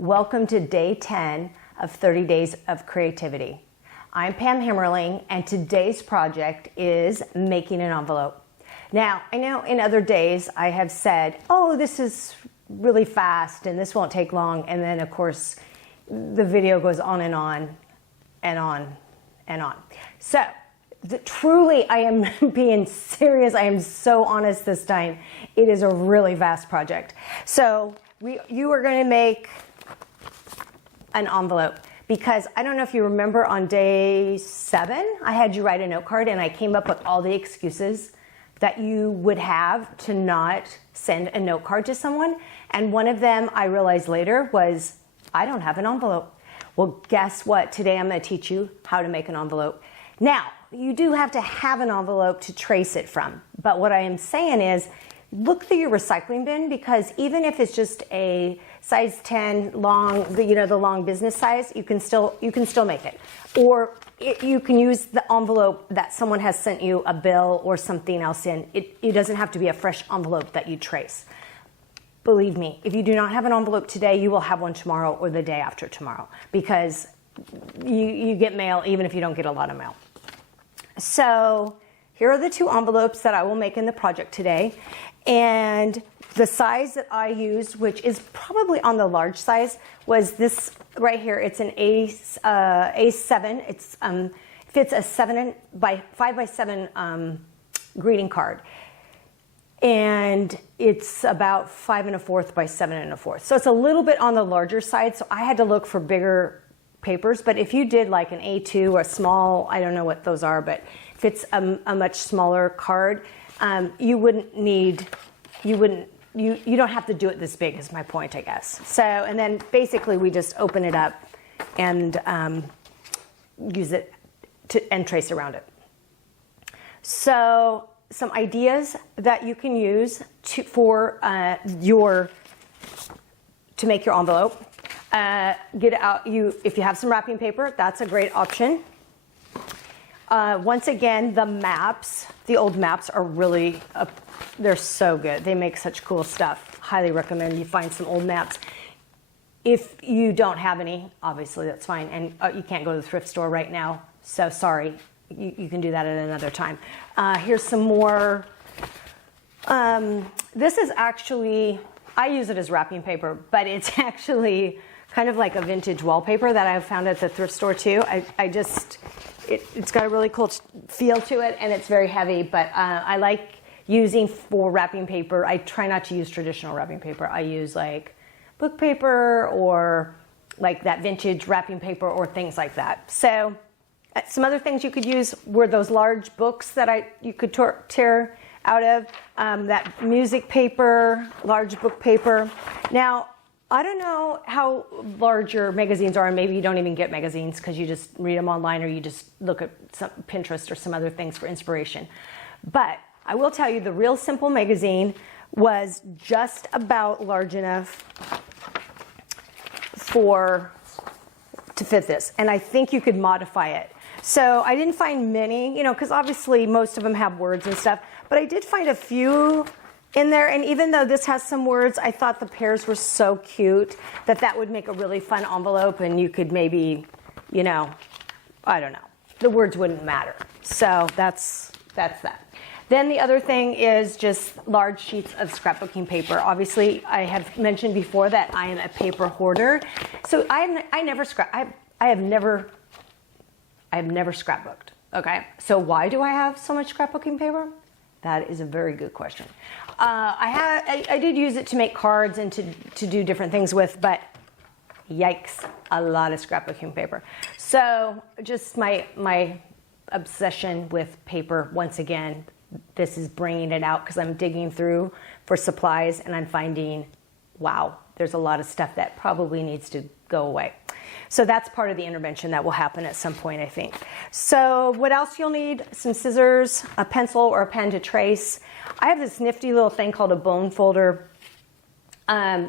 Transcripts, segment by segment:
Welcome to day 10 of 30 Days of Creativity. I'm Pam Hammerling, and today's project is making an envelope. Now, I know in other days I have said, oh, this is really fast and this won't take long, and then of course the video goes on and on and on and on. So, truly, I am being serious. I am so honest this time. It is a really vast project. So, you are going to make an envelope, because I don't know if you remember on day 7, I had you write a note card and I came up with all the excuses that you would have to not send a note card to someone. And one of them, I realized later, was I don't have an envelope. Well, guess what? Today I'm going to teach you how to make an envelope. Now, you do have to have an envelope to trace it from. But what I am saying is, look through your recycling bin, because even if it's just a size 10 long, the long business size, you can still make it. Or you can use the envelope that someone has sent you a bill or something else in. It doesn't have to be a fresh envelope that you trace. Believe me, if you do not have an envelope today, you will have one tomorrow or the day after tomorrow, because you get mail even if you don't get a lot of mail. So here are the 2 envelopes that I will make in the project today. And the size that I used, which is probably on the large size, was this right here. It's an A7. It's fits a 5 by 7 greeting card, and it's about 5 1/4 by 7 1/4. So it's a little bit on the larger side. So I had to look for bigger papers. But if you did like an A2 or a small, I don't know what those are, but if it's a much smaller card, you don't have to do it this big, is my point, I guess. So, and then basically we just open it up and use it and trace around it. So, some ideas that you can use to make your envelope. If you have some wrapping paper, that's a great option. Once again, the old maps are really, they're so good. They make such cool stuff. Highly recommend you find some old maps. If you don't have any, obviously that's fine. And you can't go to the thrift store right now, so sorry. You can do that at another time. Here's some more. This is actually, I use it as wrapping paper, but it's actually kind of like a vintage wallpaper that I found at the thrift store too. It's got a really cool feel to it, and it's very heavy, but I like using for wrapping paper. I try not to use traditional wrapping paper. I use like book paper or like that vintage wrapping paper or things like that. So some other things you could use were those large books that you could tear out of, that music paper, large book paper. Now, I don't know how large your magazines are, and maybe you don't even get magazines because you just read them online, or you just look at some Pinterest or some other things for inspiration. But I will tell you, the Real Simple magazine was just about large enough to fit this, and I think you could modify it. So I didn't find many, because obviously most of them have words and stuff, but I did find a few in there, and even though this has some words, I thought the pairs were so cute that would make a really fun envelope, and you could maybe, I don't know, the words wouldn't matter. So that's that. Then the other thing is just large sheets of scrapbooking paper. Obviously, I have mentioned before that I am a paper hoarder, so I have never scrapbooked. Okay, so why do I have so much scrapbooking paper? That is a very good question. I did use it to make cards and to do different things with, but yikes, a lot of scrapbooking paper. So just my obsession with paper, once again, this is bringing it out because I'm digging through for supplies and I'm finding, wow, there's a lot of stuff that probably needs to go away. So that's part of the intervention that will happen at some point, I think. So what else you'll need? Some scissors, a pencil or a pen to trace. I have this nifty little thing called a bone folder,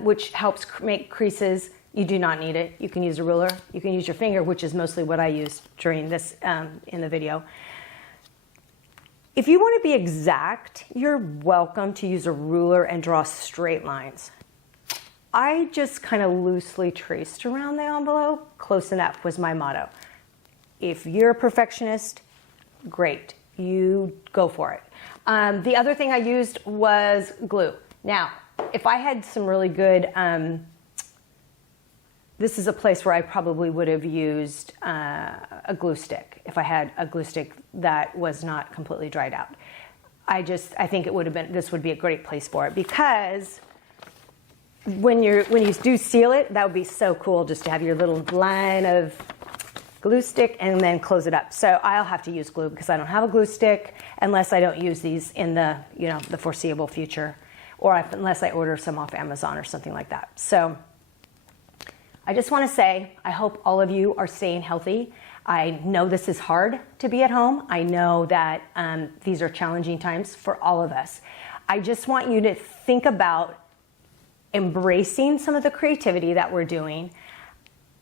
which helps make creases. You do not need it. You can use a ruler. You can use your finger, which is mostly what I used during this in the video. If you want to be exact, you're welcome to use a ruler and draw straight lines. I just kind of loosely traced around the envelope. Close enough was my motto. If you're a perfectionist, great, you go for it. The other thing I used was glue. Now, if I had some really good, this is a place where I probably would have used a glue stick if I had a glue stick that was not completely dried out. I think it would have been, this would be a great place for it, because when you do seal it, that would be so cool just to have your little line of glue stick and then close it up. So I'll have to use glue because I don't have a glue stick unless I don't use these in the foreseeable future, or unless I order some off Amazon or something like that. So I just want to say, I hope all of you are staying healthy. I know this is hard to be at home. I know that these are challenging times for all of us. I just want you to think about embracing some of the creativity that we're doing.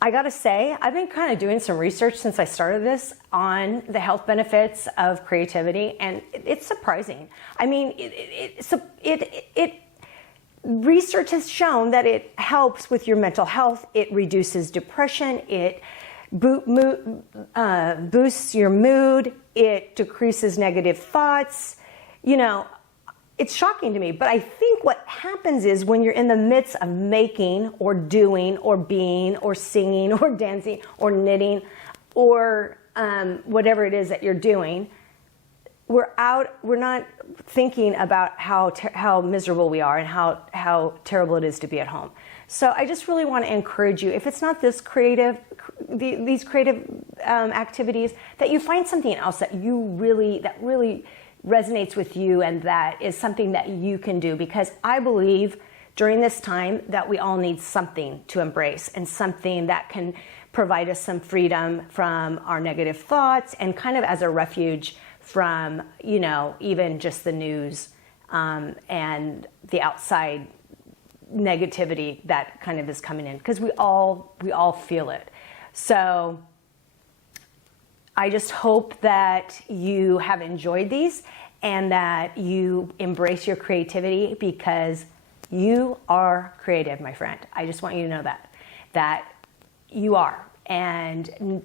I gotta say, I've been kind of doing some research since I started this on the health benefits of creativity, and it's surprising. I mean, research has shown that it helps with your mental health. It reduces depression. It boosts your mood. It decreases negative thoughts. You know, it's shocking to me, but I think what happens is when you're in the midst of making or doing or being or singing or dancing or knitting or whatever it is that you're doing, we're not thinking about how miserable we are and how terrible it is to be at home. So I just really want to encourage you, if it's not this creative, these creative activities, that you find something else that really resonates with you and that is something that you can do, because I believe during this time that we all need something to embrace and something that can provide us some freedom from our negative thoughts and kind of as a refuge from, even just the news and the outside negativity that kind of is coming in, because we all feel it. So I just hope that you have enjoyed these and that you embrace your creativity, because you are creative, my friend. I just want you to know that you are. And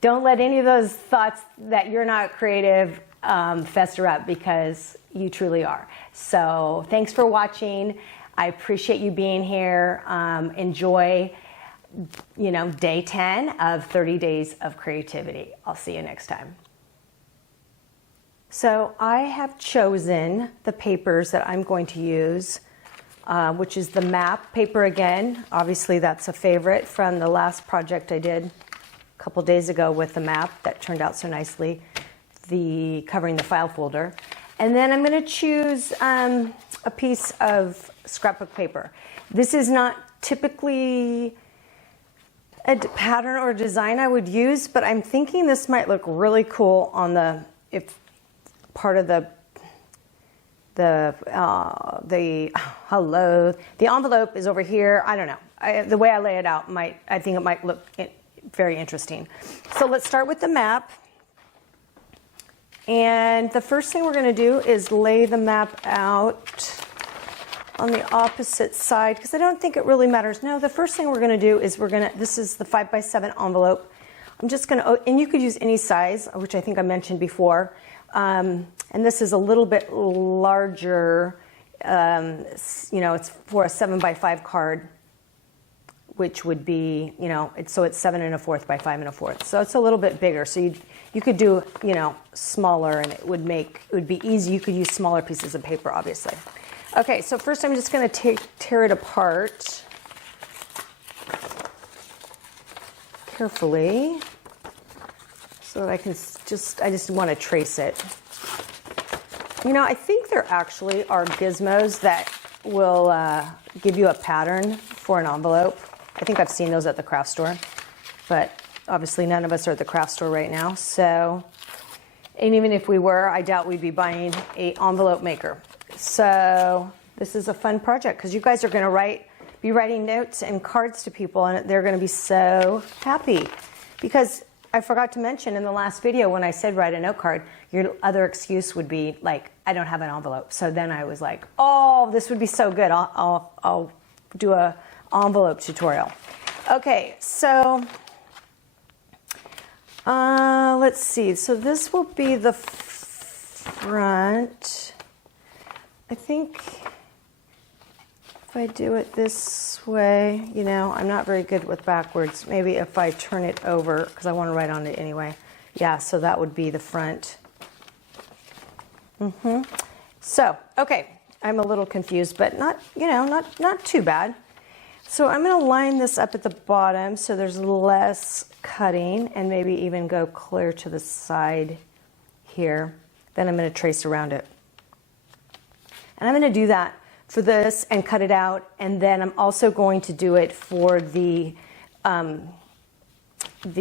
don't let any of those thoughts that you're not creative fester up, because you truly are. So thanks for watching. I appreciate you being here. Enjoy day 10 of 30 Days of Creativity. I'll see you next time. So I have chosen the papers that I'm going to use, which is the map paper again. Obviously that's a favorite from the last project I did a couple days ago with the map that turned out so nicely, covering the file folder. And then I'm going to choose a piece of scrapbook paper. This is not typically a pattern or design I would use, but I'm thinking this might look really cool on the envelope is over here. I don't know. The way I lay it out I think it might look very interesting. So let's start with the map. And the first thing we're going to do is lay the map out on the opposite side, because I don't think it really matters. No, the first thing we're going to do is this is the 5x7 envelope. I'm just going to, and you could use any size, which I think I mentioned before. And this is a little bit larger, it's for a 7x5 card, which would be, so it's 7 1/4 by 5 1/4. So it's a little bit bigger. So you could do, smaller, and it would be easy. You could use smaller pieces of paper, obviously. Okay, so first I'm just going to tear it apart carefully so that I just want to trace it. I think there actually are gizmos that will give you a pattern for an envelope. I think I've seen those at the craft store, but obviously none of us are at the craft store right now. So, and even if we were, I doubt we'd be buying an envelope maker. So this is a fun project, because you guys are going to be writing notes and cards to people, and they're going to be so happy, because I forgot to mention in the last video when I said write a note card, your other excuse would be like, I don't have an envelope. So then I was like, oh, this would be so good. I'll do a envelope tutorial. Okay, so let's see. So this will be the front. I think if I do it this way, you know, I'm not very good with backwards. Maybe if I turn it over, because I want to write on it anyway. Yeah, so that would be the front. So, okay, I'm a little confused, but not, you know, not too bad. So I'm going to line this up at the bottom so there's less cutting, and maybe even go clear to the side here. Then I'm going to trace around it. And I'm going to do that for this and cut it out, and then I'm also going to do it for the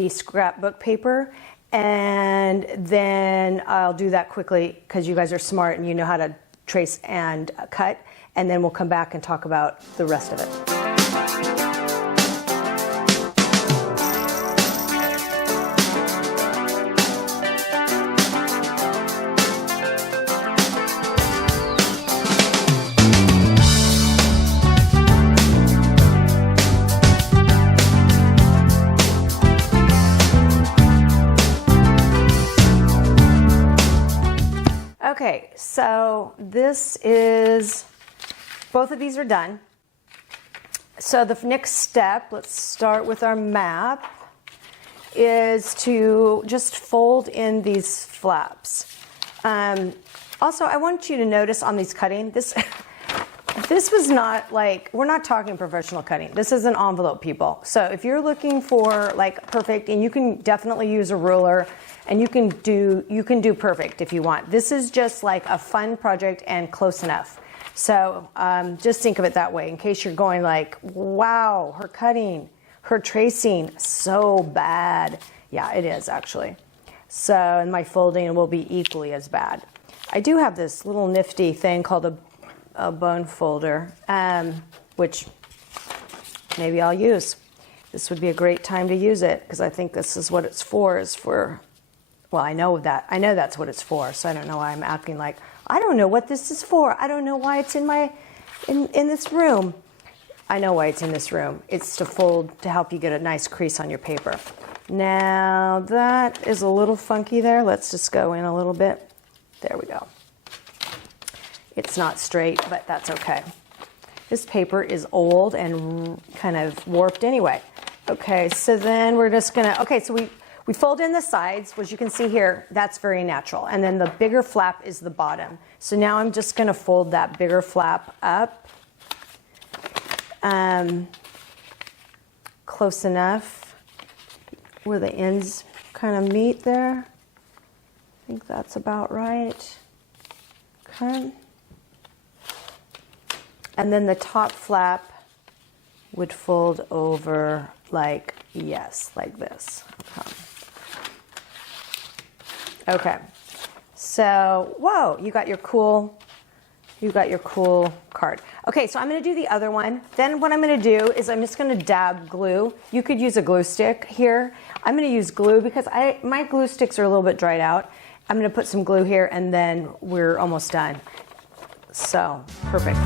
scrapbook paper, and then I'll do that quickly because you guys are smart and you know how to trace and cut, and then we'll come back and talk about the rest of it. Okay, so this is, both of these are done. So the next step, let's start with our map, is to just fold in these flaps. Also, I want you to notice on these cutting, this was not like, we're not talking professional cutting. This is an envelope, people. So if you're looking for like perfect, and you can definitely use a ruler, and you can do perfect if you want. This is just like a fun project and close enough. So just think of it that way in case you're going like, wow, her cutting, her tracing, so bad. Yeah, it is actually. So, and my folding will be equally as bad. I do have this little nifty thing called a bone folder, which maybe I'll use. This would be a great time to use it because I think this is what it's for, well, I know that's what it's for, so I don't know why I'm acting like, I don't know what this is for. I don't know why it's in this room. I know why it's in this room. It's to fold, to help you get a nice crease on your paper. Now, that is a little funky there. Let's just go in a little bit. There we go. It's not straight, but that's okay. This paper is old and kind of warped anyway. Okay, so then we're just gonna, okay, so we fold in the sides, which you can see here, that's very natural. And then the bigger flap is the bottom. So now I'm just gonna fold that bigger flap up. Close enough where the ends kind of meet there. I think that's about right. Okay. And then the top flap would fold over like, yes, like this. Okay. So, whoa, you got your cool card. Okay, so I'm going to do the other one. Then what I'm going to do is I'm just going to dab glue. You could use a glue stick here. I'm going to use glue because my glue sticks are a little bit dried out. I'm going to put some glue here and then we're almost done. So, perfect.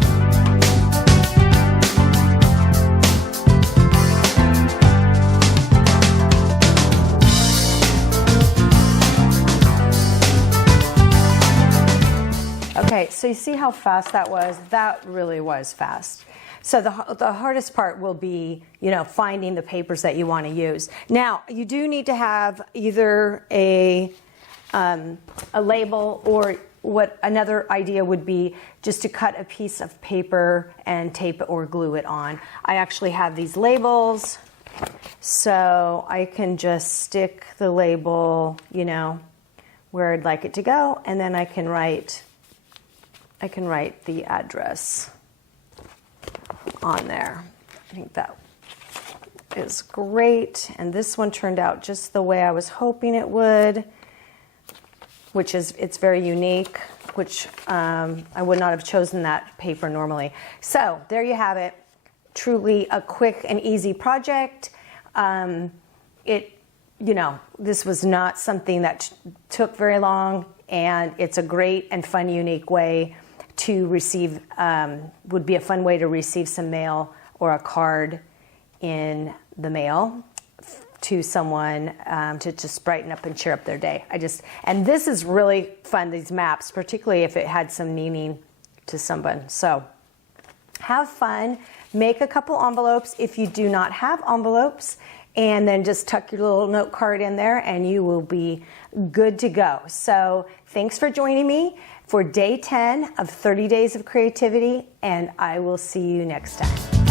Okay, so you see how fast that was? That really was fast. So the hardest part will be, you know, finding the papers that you want to use. Now, you do need to have either a label, or what another idea would be just to cut a piece of paper and tape it or glue it on. I actually have these labels, so I can just stick the label, you know, where I'd like it to go, and then I can write the address on there. I think that is great. And this one turned out just the way I was hoping it would, which is, it's very unique, which I would not have chosen that paper normally. So there you have it. Truly a quick and easy project. this was not something that took very long, and it's a great and fun, unique way to receive, would be a fun way to receive some mail or a card in the mail to someone, to just brighten up and cheer up their day. And this is really fun, these maps, particularly if it had some meaning to someone. So have fun, make a couple envelopes if you do not have envelopes, and then just tuck your little note card in there and you will be good to go. So thanks for joining me for day 10 of 30 Days of Creativity, and I will see you next time.